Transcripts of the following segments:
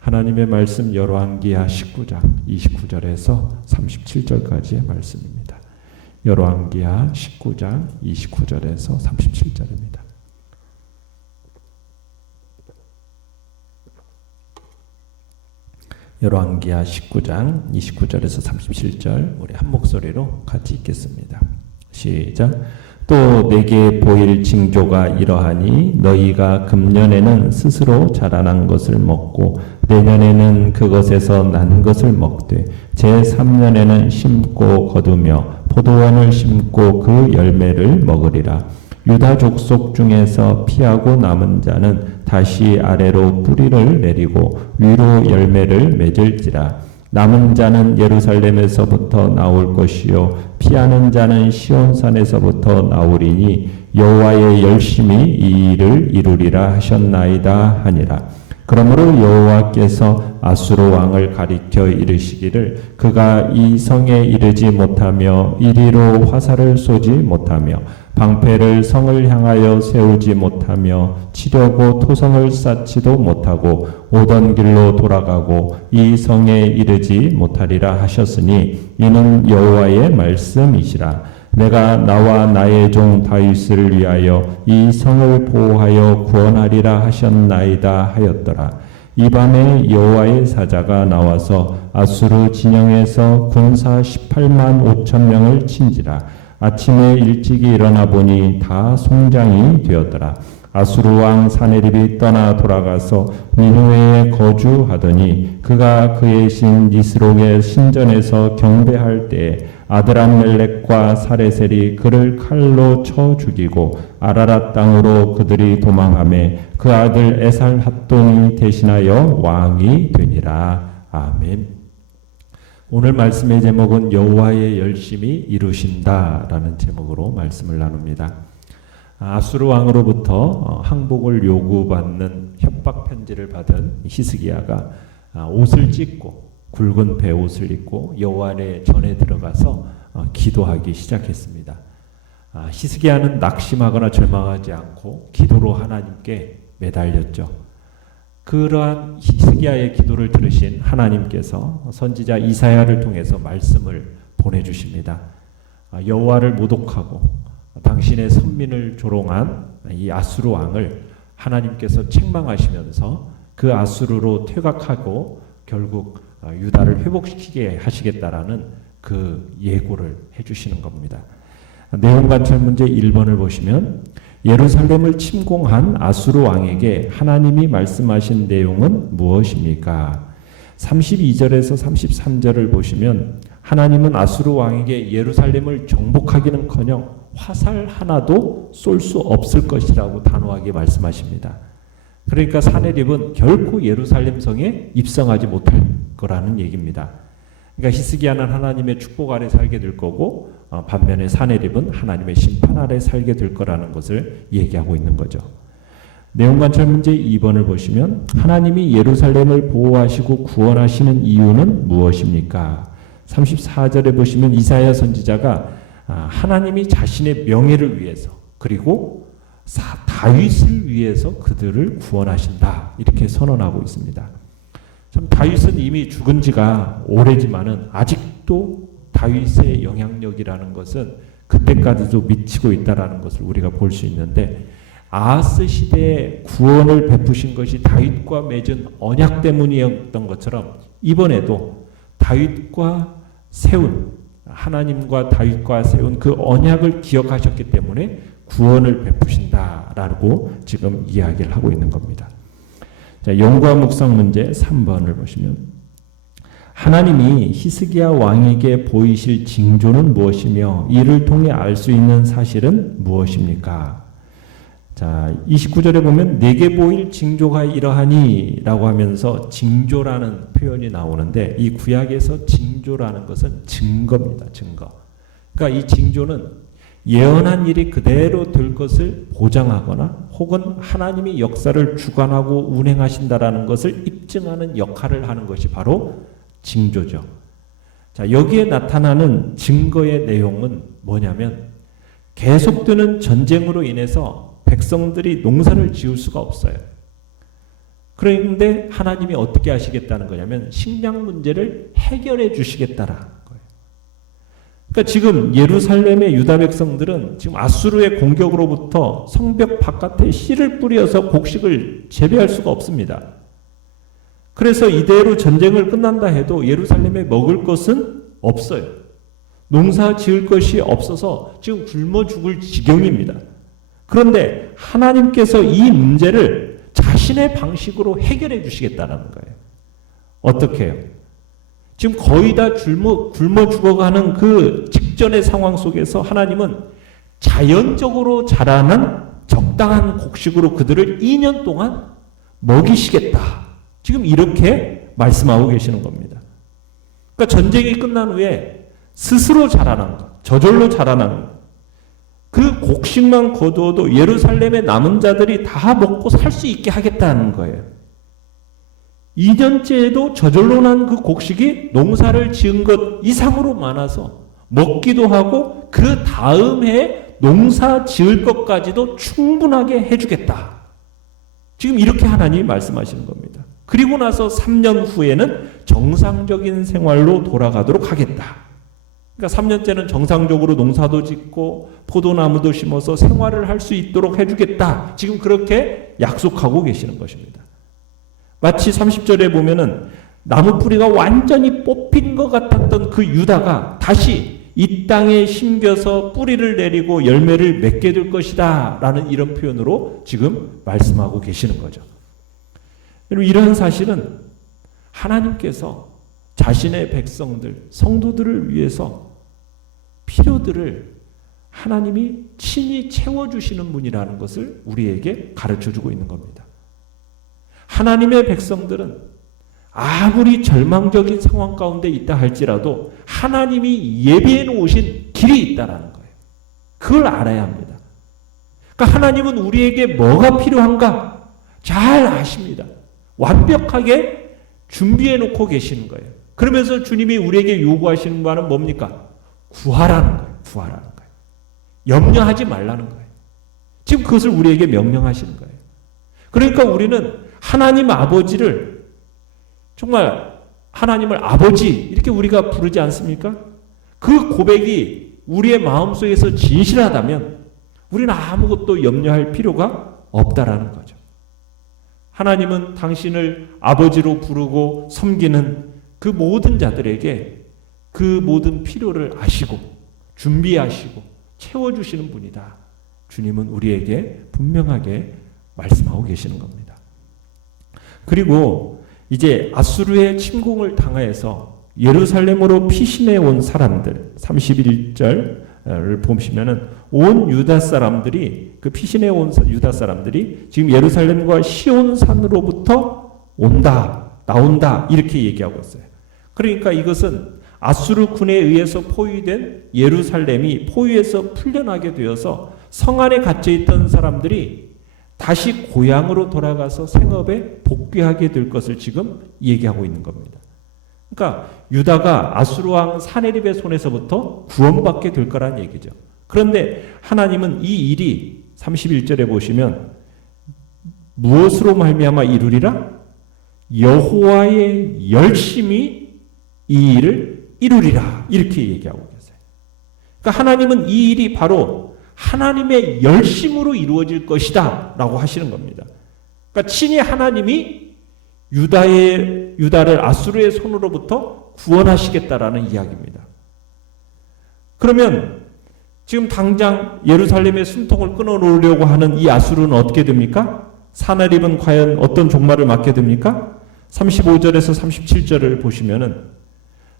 하나님의 말씀 열왕기하 19장 29절에서 37절까지의 말씀입니다. 열왕기하 19장 29절에서 37절입니다. 열왕기하 19장 29절에서 37절 우리 한 목소리로 같이 읽겠습니다. 시작. 또 내게 보일 징조가 이러하니 너희가 금년에는 스스로 자라난 것을 먹고 내년에는 그것에서 난 것을 먹되 제3년에는 심고 거두며 포도원을 심고 그 열매를 먹으리라. 유다 족속 중에서 피하고 남은 자는 다시 아래로 뿌리를 내리고 위로 열매를 맺을지라. 남은 자는 예루살렘에서부터 나올 것이요 피하는 자는 시온산에서부터 나오리니 여호와의 열심히 이 일을 이루리라 하셨나이다 하니라. 그러므로 여호와께서 아수르 왕을 가리켜 이르시기를 그가 이 성에 이르지 못하며 이리로 화살을 쏘지 못하며 방패를 성을 향하여 세우지 못하며 치려고 토성을 쌓지도 못하고 오던 길로 돌아가고 이 성에 이르지 못하리라 하셨으니 이는 여호와의 말씀이시라. 내가 나와 나의 종 다윗을 위하여 이 성을 보호하여 구원하리라 하셨나이다 하였더라. 이 밤에 여호와의 사자가 나와서 아수르 진영에서 군사 18만 5천 명을 친지라. 아침에 일찍이 일어나 보니 다 송장이 되었더라. 아수르 왕 사네립이 떠나 돌아가서 니느웨에 거주하더니 그가 그의 신 니스록의 신전에서 경배할 때에 아드람멜렉과 사레셀이 그를 칼로 쳐 죽이고 아라랏 땅으로 그들이 도망하매 그 아들 에살핫돈이 대신하여 왕이 되니라. 아멘. 오늘 말씀의 제목은 여호와의 열심히 이루신다라는 제목으로 말씀을 나눕니다. 아수르 왕으로부터 항복을 요구받는 협박 편지를 받은 히스기야가 옷을 찢고 굵은 베옷을 입고 여호와의 전에 들어가서 기도하기 시작했습니다. 히스기야는 낙심하거나 절망하지 않고 기도로 하나님께 매달렸죠. 그러한 히스기야의 기도를 들으신 하나님께서 선지자 이사야를 통해서 말씀을 보내주십니다. 여호와를 모독하고 당신의 선민을 조롱한 이 아수르 왕을 하나님께서 책망하시면서 그 아수르로 퇴각하고 결국 유다를 회복시키게 하시겠다라는 그 예고를 해주시는 겁니다. 내용 관찰 문제 1번을 보시면 예루살렘을 침공한 아수르 왕에게 하나님이 말씀하신 내용은 무엇입니까? 32절에서 33절을 보시면 하나님은 아수르 왕에게 예루살렘을 정복하기는커녕 화살 하나도 쏠 수 없을 것이라고 단호하게 말씀하십니다. 그러니까 사네립은 결코 예루살렘 성에 입성하지 못할 거라는 얘기입니다. 그러니까 히스기야는 하나님의 축복 아래 살게 될 거고 반면에 사네립은 하나님의 심판 아래 살게 될 거라는 것을 얘기하고 있는 거죠. 내용 관찰 문제 2번을 보시면 하나님이 예루살렘을 보호하시고 구원하시는 이유는 무엇입니까? 34절에 보시면 이사야 선지자가 하나님이 자신의 명예를 위해서 그리고 다윗을 위해서 그들을 구원하신다 이렇게 선언하고 있습니다. 참 다윗은 이미 죽은 지가 오래지만은 아직도 다윗의 영향력이라는 것은 그때까지도 미치고 있다라는 것을 우리가 볼 수 있는데 아하스 시대에 구원을 베푸신 것이 다윗과 맺은 언약 때문이었던 것처럼 이번에도 다윗과 세운 하나님과 다윗과 세운 그 언약을 기억하셨기 때문에 구원을 베푸신다라고 지금 이야기를 하고 있는 겁니다. 자, 연구와 묵상 문제 3번을 보시면 하나님이 히스기야 왕에게 보이실 징조는 무엇이며 이를 통해 알 수 있는 사실은 무엇입니까? 자, 29절에 보면 내게 보일 징조가 이러하니 라고 하면서 징조라는 표현이 나오는데 이 구약에서 징조라는 것은 증거입니다. 증거. 그러니까 이 징조는 예언한 일이 그대로 될 것을 보장하거나 혹은 하나님이 역사를 주관하고 운행하신다라는 것을 입증하는 역할을 하는 것이 바로 징조죠. 자, 여기에 나타나는 증거의 내용은 뭐냐면 계속되는 전쟁으로 인해서 백성들이 농사를 지을 수가 없어요. 그런데 하나님이 어떻게 하시겠다는 거냐면 식량 문제를 해결해 주시겠다라는 거예요. 그러니까 지금 예루살렘의 유다 백성들은 지금 아수르의 공격으로부터 성벽 바깥에 씨를 뿌려서 곡식을 재배할 수가 없습니다. 그래서 이대로 전쟁을 끝난다 해도 예루살렘에 먹을 것은 없어요. 농사 지을 것이 없어서 지금 굶어 죽을 지경입니다. 그런데 하나님께서 이 문제를 자신의 방식으로 해결해 주시겠다는 거예요. 어떻게 해요? 지금 거의 다 굶어 죽어가는 그 직전의 상황 속에서 하나님은 자연적으로 자라는 적당한 곡식으로 그들을 2년 동안 먹이시겠다. 지금 이렇게 말씀하고 계시는 겁니다. 그러니까 전쟁이 끝난 후에 스스로 자라난 것, 저절로 자라나는 것, 그 곡식만 거두어도 예루살렘의 남은 자들이 다 먹고 살 수 있게 하겠다는 거예요. 2년째에도 저절로 난 그 곡식이 농사를 지은 것 이상으로 많아서 먹기도 하고 그 다음 해에 농사 지을 것까지도 충분하게 해주겠다. 지금 이렇게 하나님이 말씀하시는 겁니다. 그리고 나서 3년 후에는 정상적인 생활로 돌아가도록 하겠다. 그러니까 3년째는 정상적으로 농사도 짓고 포도나무도 심어서 생활을 할 수 있도록 해주겠다. 지금 그렇게 약속하고 계시는 것입니다. 마치 30절에 보면은 나무 뿌리가 완전히 뽑힌 것 같았던 그 유다가 다시 이 땅에 심겨서 뿌리를 내리고 열매를 맺게 될 것이다 라는 이런 표현으로 지금 말씀하고 계시는 거죠. 여러분, 이러한 사실은 하나님께서 자신의 백성들, 성도들을 위해서 필요들을 하나님이 친히 채워주시는 분이라는 것을 우리에게 가르쳐주고 있는 겁니다. 하나님의 백성들은 아무리 절망적인 상황 가운데 있다 할지라도 하나님이 예비해 놓으신 길이 있다라는 거예요. 그걸 알아야 합니다. 그러니까 하나님은 우리에게 뭐가 필요한가 잘 아십니다. 완벽하게 준비해 놓고 계시는 거예요. 그러면서 주님이 우리에게 요구하시는 바는 뭡니까? 구하라는 거예요. 구하라는 거예요. 염려하지 말라는 거예요. 지금 그것을 우리에게 명령하시는 거예요. 그러니까 우리는 하나님 아버지를 정말 하나님을 아버지 이렇게 우리가 부르지 않습니까? 그 고백이 우리의 마음속에서 진실하다면 우리는 아무것도 염려할 필요가 없다라는 거죠. 하나님은 당신을 아버지로 부르고 섬기는 그 모든 자들에게 그 모든 필요를 아시고 준비하시고 채워주시는 분이다. 주님은 우리에게 분명하게 말씀하고 계시는 겁니다. 그리고 이제 아수르의 침공을 당하여서 예루살렘으로 피신해 온 사람들 31절을 보시면은 온 유다 사람들이 그 피신해 온 유다 사람들이 지금 예루살렘과 시온 산으로부터 나온다 이렇게 얘기하고 있어요. 그러니까 이것은 아수르 군에 의해서 포위된 예루살렘이 포위에서 풀려나게 되어서 성 안에 갇혀 있던 사람들이 다시 고향으로 돌아가서 생업에 복귀하게 될 것을 지금 얘기하고 있는 겁니다. 그러니까 유다가 아수르 왕 사네립의 손에서부터 구원받게 될 거란 얘기죠. 그런데 하나님은 이 일이 31절에 보시면 무엇으로 말미암아 이루리라? 여호와의 열심이 이 일을 이루리라 이렇게 얘기하고 계세요. 그러니까 하나님은 이 일이 바로 하나님의 열심으로 이루어질 것이다 라고 하시는 겁니다. 그러니까 친히 하나님이 유다를 아수르의 손으로부터 구원하시겠다라는 이야기입니다. 그러면 지금 당장 예루살렘의 숨통을 끊어놓으려고 하는 이 아수르는 어떻게 됩니까? 사나립은 과연 어떤 종말을 맞게 됩니까? 35절에서 37절을 보시면은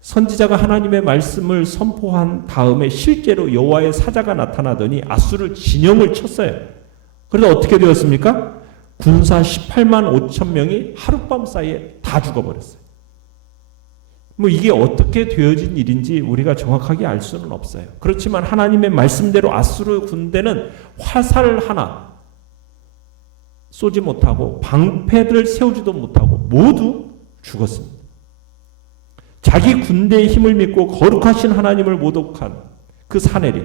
선지자가 하나님의 말씀을 선포한 다음에 실제로 여호와의 사자가 나타나더니 아수르 진영을 쳤어요. 그래서 어떻게 되었습니까? 군사 18만 5천 명이 하룻밤 사이에 다 죽어버렸어요. 이게 어떻게 되어진 일인지 우리가 정확하게 알 수는 없어요. 그렇지만 하나님의 말씀대로 아수르 군대는 화살을 하나 쏘지 못하고 방패를 세우지도 못하고 모두 죽었습니다. 자기 군대의 힘을 믿고 거룩하신 하나님을 모독한 그 사내립,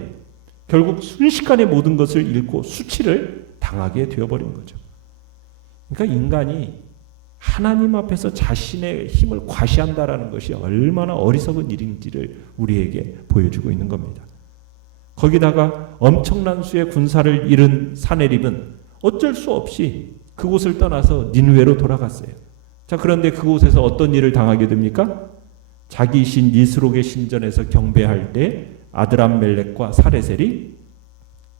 결국 순식간에 모든 것을 잃고 수치를 당하게 되어버린 거죠. 그러니까 인간이 하나님 앞에서 자신의 힘을 과시한다라는 것이 얼마나 어리석은 일인지를 우리에게 보여주고 있는 겁니다. 거기다가 엄청난 수의 군사를 잃은 사내립은 어쩔 수 없이 그곳을 떠나서 니느웨로 돌아갔어요. 자, 그런데 그곳에서 어떤 일을 당하게 됩니까? 자기 신 니스록의 신전에서 경배할 때 아드람멜렉과 사레셀이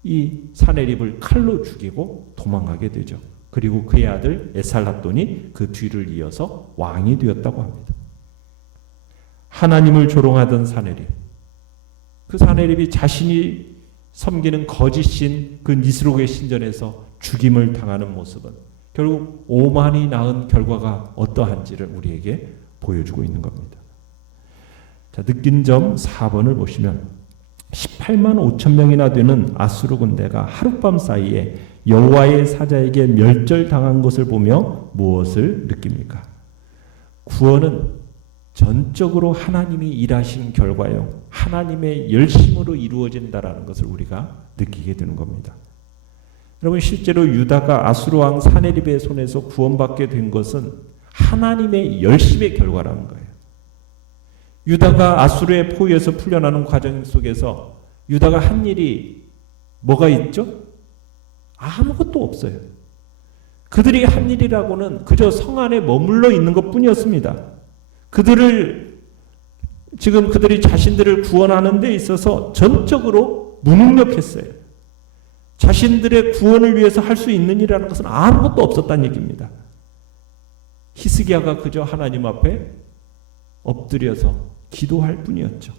이 사내립을 칼로 죽이고 도망가게 되죠. 그리고 그의 아들 에살핫돈이 그 뒤를 이어서 왕이 되었다고 합니다. 하나님을 조롱하던 사내립, 그 사내립이 자신이 섬기는 거짓신 그 니스록의 신전에서 죽임을 당하는 모습은 결국 오만이 낳은 결과가 어떠한지를 우리에게 보여주고 있는 겁니다. 자, 느낀 점 4번을 보시면 18만 5천 명이나 되는 아수르 군대가 하룻밤 사이에 여호와의 사자에게 멸절당한 것을 보며 무엇을 느낍니까? 구원은 전적으로 하나님이 일하신 결과요, 하나님의 열심으로 이루어진다라는 것을 우리가 느끼게 되는 겁니다. 여러분, 실제로 유다가 아수르 왕 사네립의 손에서 구원받게 된 것은 하나님의 열심의 결과라는 거예요. 유다가 아수르의 포위에서 풀려나는 과정 속에서 유다가 한 일이 뭐가 있죠? 아무것도 없어요. 그들이 한 일이라고는 그저 성 안에 머물러 있는 것뿐이었습니다. 그들이 자신들을 구원하는 데 있어서 전적으로 무능력했어요. 자신들의 구원을 위해서 할 수 있는 일이라는 것은 아무것도 없었다는 얘기입니다. 히스기야가 그저 하나님 앞에 엎드려서 기도할 뿐이었죠.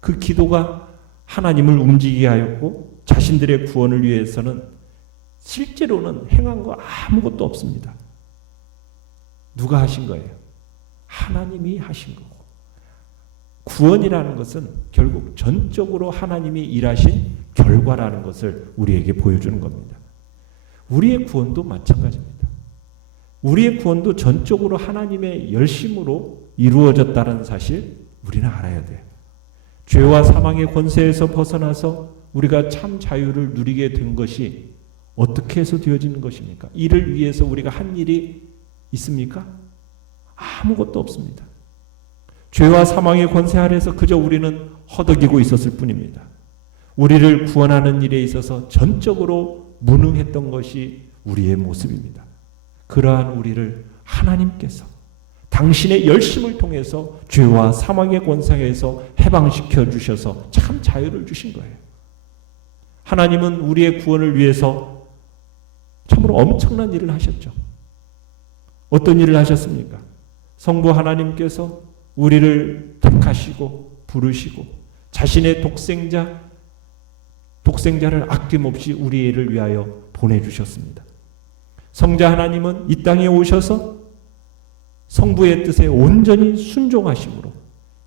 그 기도가 하나님을 움직이게 하였고 자신들의 구원을 위해서는 실제로는 행한 거 아무것도 없습니다. 누가 하신 거예요? 하나님이 하신 거고, 구원이라는 것은 결국 전적으로 하나님이 일하신 결과라는 것을 우리에게 보여주는 겁니다. 우리의 구원도 마찬가지입니다. 우리의 구원도 전적으로 하나님의 열심으로 이루어졌다는 사실 우리는 알아야 돼요. 죄와 사망의 권세에서 벗어나서 우리가 참 자유를 누리게 된 것이 어떻게 해서 되어지는 것입니까? 이를 위해서 우리가 한 일이 있습니까? 아무것도 없습니다. 죄와 사망의 권세 아래서 그저 우리는 허덕이고 있었을 뿐입니다. 우리를 구원하는 일에 있어서 전적으로 무능했던 것이 우리의 모습입니다. 그러한 우리를 하나님께서 당신의 열심을 통해서 죄와 사망의 권세에서 해방시켜 주셔서 참 자유를 주신 거예요. 하나님은 우리의 구원을 위해서 참으로 엄청난 일을 하셨죠. 어떤 일을 하셨습니까? 성부 하나님께서 우리를 택하시고 부르시고 자신의 독생자를 아낌없이 우리를 위하여 보내주셨습니다. 성자 하나님은 이 땅에 오셔서 성부의 뜻에 온전히 순종하심으로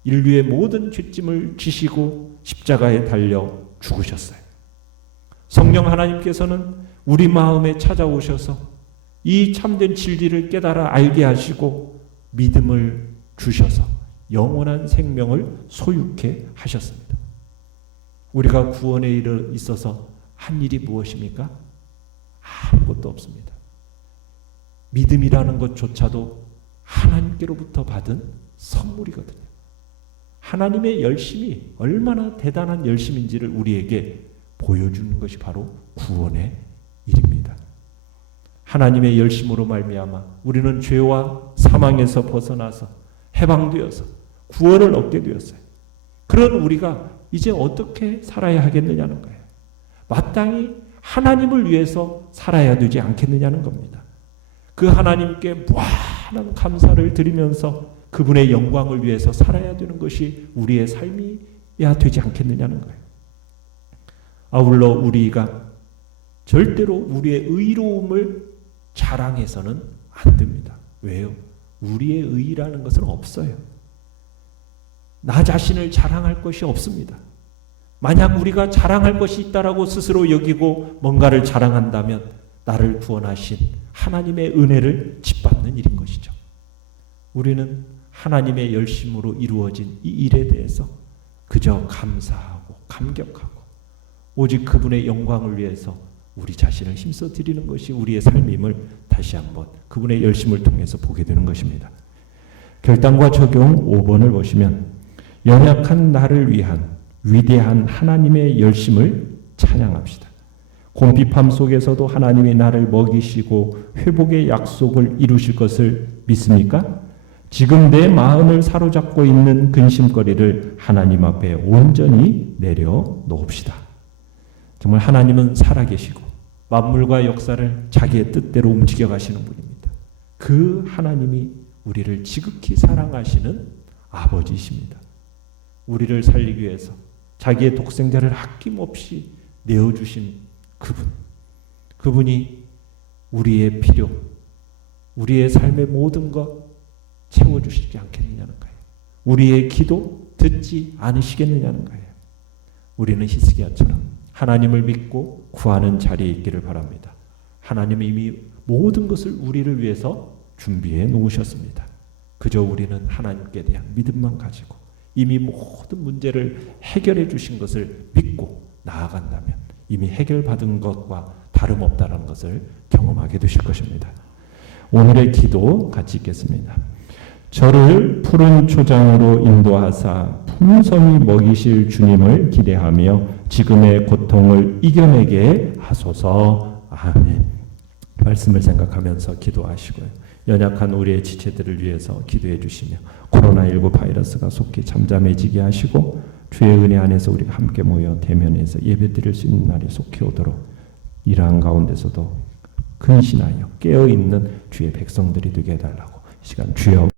인류의 모든 죄짐을 지시고 십자가에 달려 죽으셨어요. 성령 하나님께서는 우리 마음에 찾아오셔서 이 참된 진리를 깨달아 알게 하시고 믿음을 주셔서 영원한 생명을 소유케 하셨습니다. 우리가 구원에 있어서 한 일이 무엇입니까? 아무것도 없습니다. 믿음이라는 것조차도 하나님께로부터 받은 선물이거든요. 하나님의 열심이 얼마나 대단한 열심인지를 우리에게 보여주는 것이 바로 구원의 일입니다. 하나님의 열심으로 말미암아 우리는 죄와 사망에서 벗어나서 해방되어서 구원을 얻게 되었어요. 그런 우리가 이제 어떻게 살아야 하겠느냐는 거예요. 마땅히 하나님을 위해서 살아야 되지 않겠느냐는 겁니다. 그 하나님께 무한한 감사를 드리면서 그분의 영광을 위해서 살아야 되는 것이 우리의 삶이야 되지 않겠느냐는 거예요. 아울러 우리가 절대로 우리의 의로움을 자랑해서는 안 됩니다. 왜요? 우리의 의라는 것은 없어요. 나 자신을 자랑할 것이 없습니다. 만약 우리가 자랑할 것이 있다라고 스스로 여기고 뭔가를 자랑한다면 나를 구원하신 하나님의 은혜를 짓밟는 일인 것이죠. 우리는 하나님의 열심으로 이루어진 이 일에 대해서 그저 감사하고 감격하고 오직 그분의 영광을 위해서 우리 자신을 힘써 드리는 것이 우리의 삶임을 다시 한번 그분의 열심을 통해서 보게 되는 것입니다. 결단과 적용 5번을 보시면 연약한 나를 위한 위대한 하나님의 열심을 찬양합시다. 곰핍함 속에서도 하나님이 나를 먹이시고 회복의 약속을 이루실 것을 믿습니까? 지금 내 마음을 사로잡고 있는 근심거리를 하나님 앞에 온전히 내려놓읍시다. 정말 하나님은 살아계시고 만물과 역사를 자기의 뜻대로 움직여 가시는 분입니다. 그 하나님이 우리를 지극히 사랑하시는 아버지이십니다. 우리를 살리기 위해서 자기의 독생자를 아낌없이 내어주신 그분이 우리의 필요, 우리의 삶의 모든 것 채워주시지 않겠느냐는 거예요. 우리의 기도 듣지 않으시겠느냐는 거예요. 우리는 히스기야처럼 하나님을 믿고 구하는 자리에 있기를 바랍니다. 하나님은 이미 모든 것을 우리를 위해서 준비해 놓으셨습니다. 그저 우리는 하나님께 대한 믿음만 가지고 이미 모든 문제를 해결해 주신 것을 믿고 나아간다면 이미 해결받은 것과 다름없다는 것을 경험하게 되실 것입니다. 오늘의 기도 같이 읽겠습니다. 저를 푸른 초장으로 인도하사 풍성히 먹이실 주님을 기대하며 지금의 고통을 이겨내게 하소서. 아멘. 말씀을 생각하면서 기도하시고요. 연약한 우리의 지체들을 위해서 기도해 주시며 코로나19 바이러스가 속히 잠잠해지게 하시고 주의 은혜 안에서 우리가 함께 모여 대면해서 예배드릴 수 있는 날이 속히 오도록 이러한 가운데서도 근신하여 깨어있는 주의 백성들이 되게 해달라고 이 시간 주여